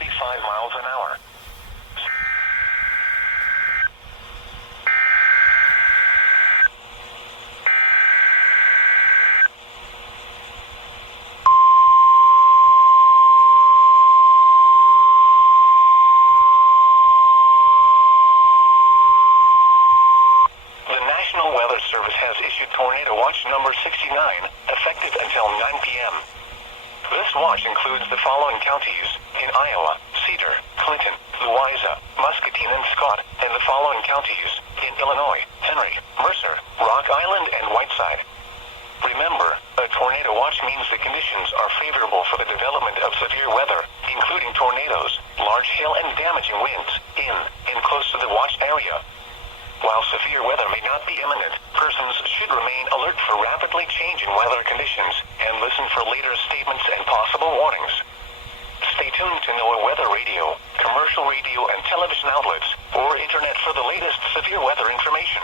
35 miles an hour. The National Weather Service has issued Tornado Watch number 69, effective until 9 p.m. This watch includes the following counties in Iowa: Cedar, Clinton, Louisa, Muscatine, and Scott, and the following counties in Illinois: Henry, Mercer, Rock Island, and Whiteside. Remember, a tornado watch means the conditions are favorable for the development of severe weather, including tornadoes, large hail, and damaging winds in and close to the watch area. While severe weather may not be imminent, persons should remain alert for rapidly changing weather conditions and listen for later statements and possible warnings. Stay tuned to NOAA weather radio, commercial radio and television outlets, or internet for the latest severe weather information.